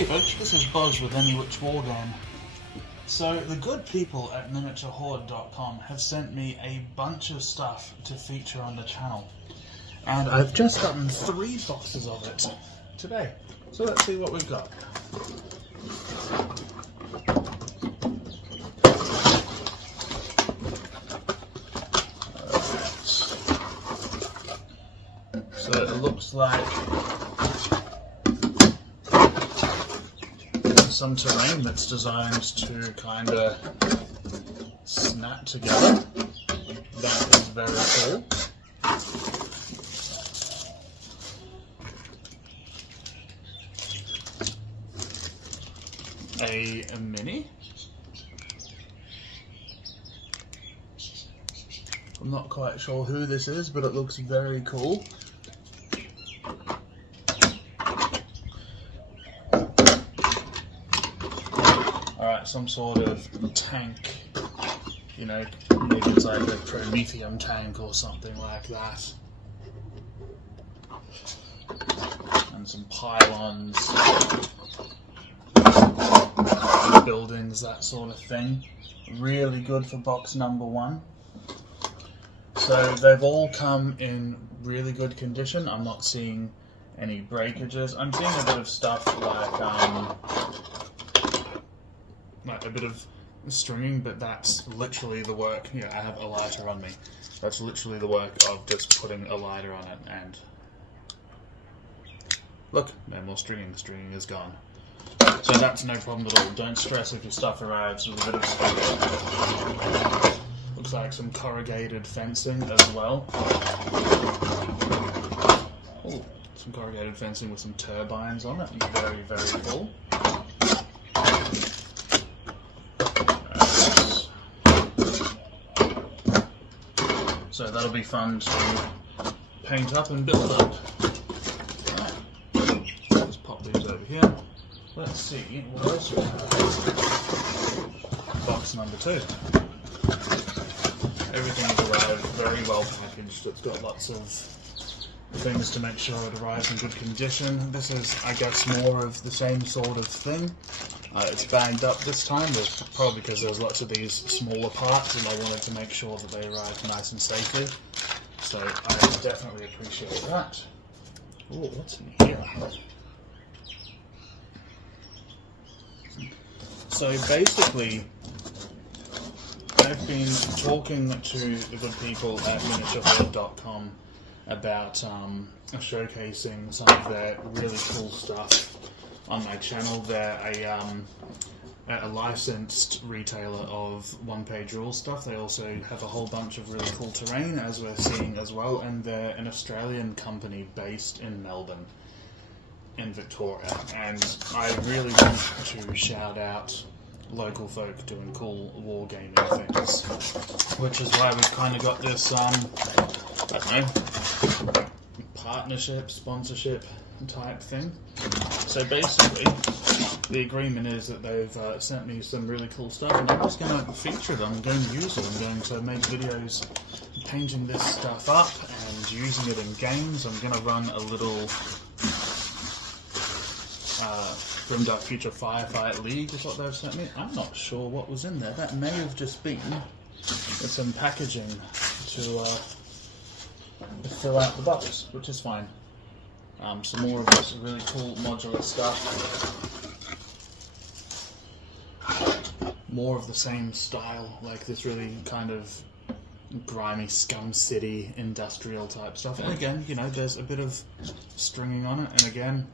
Hey folks, this is Buzz with Any Which War Game. So the good people at miniaturehorde.com have sent me a bunch of stuff to feature on the channel. And I've just gotten 3 boxes of it today. So let's see what we've got. So it looks like some terrain that's designed to kind of snap together. That is very cool. A mini. I'm not quite sure who this is, but it looks very cool. Alright, some sort of tank, you know, maybe it's like a Prometheum tank or something like that. And some pylons, buildings, that sort of thing. Really good for box number 1. So they've all come in really good condition. I'm not seeing any breakages. I'm seeing a bit of stuff like a bit of stringing, but that's literally the work. Yeah, I have a lighter on me. That's literally the work of just putting a lighter on it, and look, no more stringing. The stringing is gone. So that's no problem at all. Don't stress if your stuff arrives with a bit of stuff. Looks like some corrugated fencing as well. Oh, some corrugated fencing with some turbines on it. Very, very cool. So that'll be fun to paint up and build up. Right. Let's pop these over here. Let's see what else we have. Box number 2. Everything is arrived very well packaged. It's got lots of things to make sure it arrives in good condition. This is, I guess, more of the same sort of thing. It's bagged up this time, probably because there's lots of these smaller parts and I wanted to make sure that they arrived nice and safely. So I definitely appreciate that. Oh, what's in here? So basically, I've been talking to the good people at miniaturehorde.com about showcasing some of their really cool stuff on my channel. They're a licensed retailer of one-page rule stuff. They also have a whole bunch of really cool terrain, as we're seeing as well, and they're an Australian company based in Melbourne, in Victoria. And I really want to shout out local folk doing cool wargaming things, which is why we've kind of got this, I don't know, partnership, sponsorship type thing. So basically, the agreement is that they've sent me some really cool stuff, and I'm just going to feature them. I'm going to use them. I'm going to make videos painting this stuff up and using it in games. I'm going to run a little Grimdark Future Firefight League is what they've sent me. I'm not sure what was in there. That may have just been some packaging to fill out the box, which is fine. Some more of this really cool modular stuff. More of the same style, like this really kind of grimy Scum City industrial type stuff. And again, you know, there's a bit of stringing on it, and again,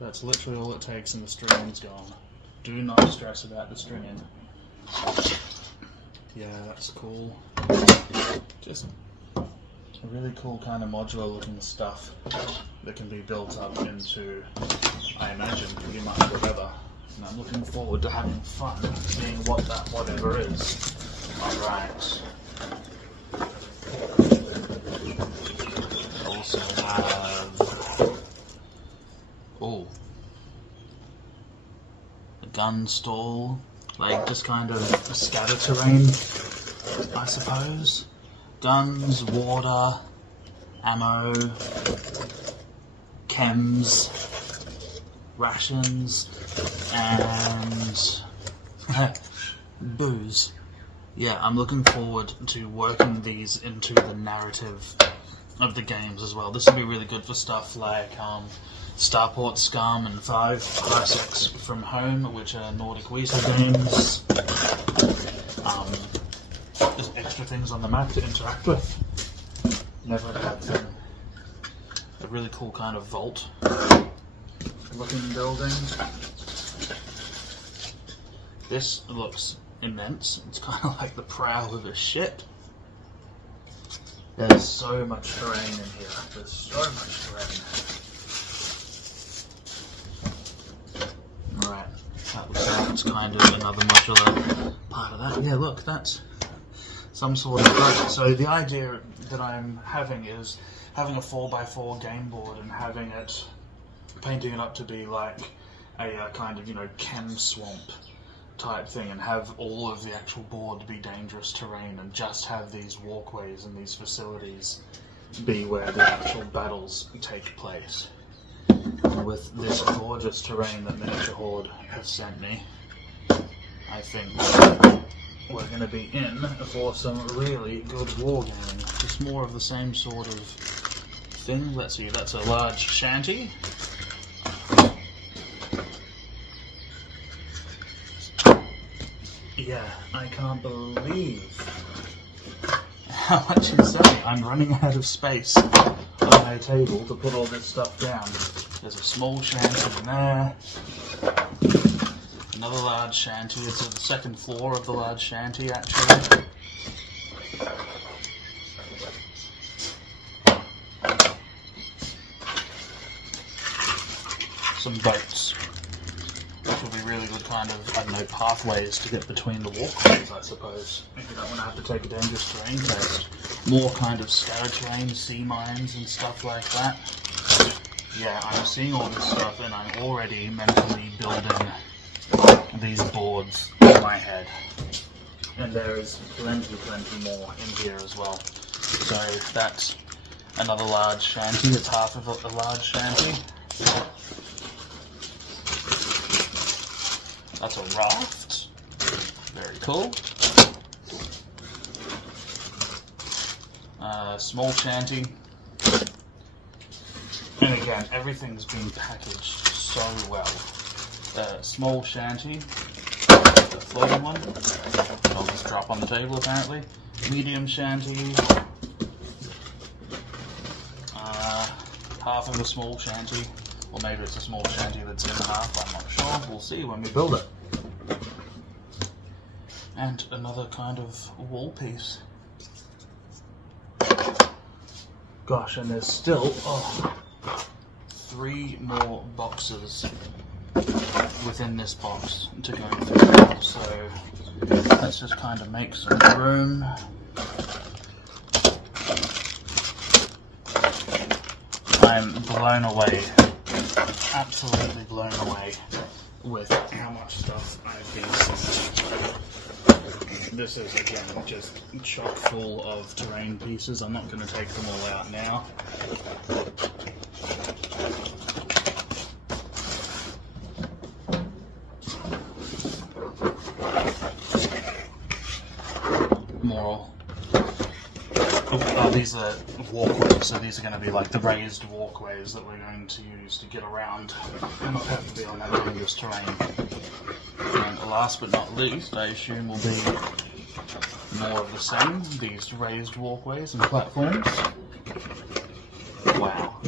that's literally all it takes and the stringing's gone. Do not stress about the stringing. Yeah, that's cool. Just a really cool kind of modular looking stuff that can be built up into, I imagine, pretty much whatever. And I'm looking forward to having fun seeing what that whatever is. Alright. Also have, a gun stall, like just kind of a scatter terrain, I suppose. Guns, water, ammo, chems, rations, and booze. Yeah, I'm looking forward to working these into the narrative of the games as well. This would be really good for stuff like Starport Scum and 5 Parsecs from Home, which are Nordic Weasel games. There's extra things on the map to interact with. Never had them. A really cool kind of vault looking building. This looks immense. It's kind of like the prow of a ship. There's so much terrain in here. There's so much terrain. Alright, that looks like it's kind of another modular part of that. Yeah, look, that's some sort of budget. So the idea that I'm having is having a 4x4 game board and having it, painting it up to be like a kind of, chem swamp type thing, and have all of the actual board be dangerous terrain, and just have these walkways and these facilities be where the actual battles take place. And with this gorgeous terrain that Miniature Horde has sent me, I think we're going to be in for some really good wargaming. Just more of the same sort of thing. Let's see, that's a large shanty. Yeah, I can't believe how much is saying. I'm running out of space on my table to put all this stuff down. There's a small shanty in there. Another large shanty. It's at the second floor of the large shanty, actually. Some boats, which will be really good kind of, pathways to get between the walkways, I suppose. If you don't want to have to take a dangerous terrain test. More kind of scattered terrain, sea mines and stuff like that. Yeah, I'm seeing all this stuff and I'm already mentally building these boards in my head. And there is plenty more in here as well. So that's another large shanty. It's half of a large shanty. That's a raft. Very cool. Small shanty. And again, everything's been packaged so well. Small shanty. The floating one. I'll just drop on the table apparently. Medium shanty. Half of a small shanty. Or maybe it's a small shanty that's in half, I'm not sure. We'll see when we build it. And another kind of wall piece. Gosh, and there's still 3 more boxes within this box to go through. So let's just kind of make some room. I'm blown away. Absolutely blown away with how much stuff I've been sent. This is again just chock full of terrain pieces. I'm not going to take them all out now. More. These are walkways, so these are going to be like the raised walkways that we're going to use to get around and not have to be on that dangerous terrain. And last but not least, I assume will be more of the same, these raised walkways and platforms. Wow.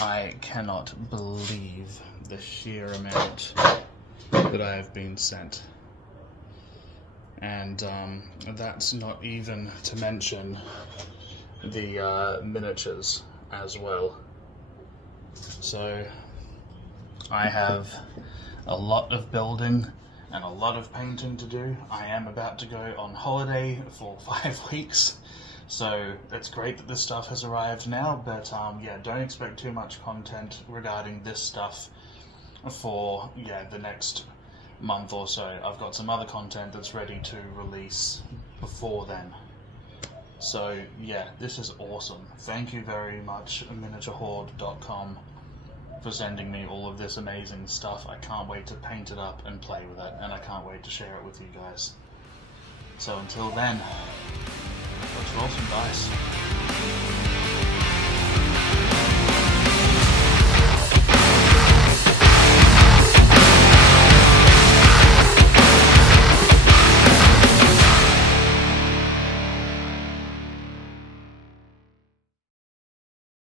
I cannot believe the sheer amount that I have been sent. And that's not even to mention the miniatures as well. So I have a lot of building and a lot of painting to do. I am about to go on holiday for 5 weeks, so it's great that this stuff has arrived now, but yeah, don't expect too much content regarding this stuff for the next month or so. I've got some other content that's ready to release before then. So yeah, this is awesome. Thank you very much, miniaturehorde.com, for sending me all of this amazing stuff. I can't wait to paint it up and play with it, and I can't wait to share it with you guys. So until then, let's roll some dice.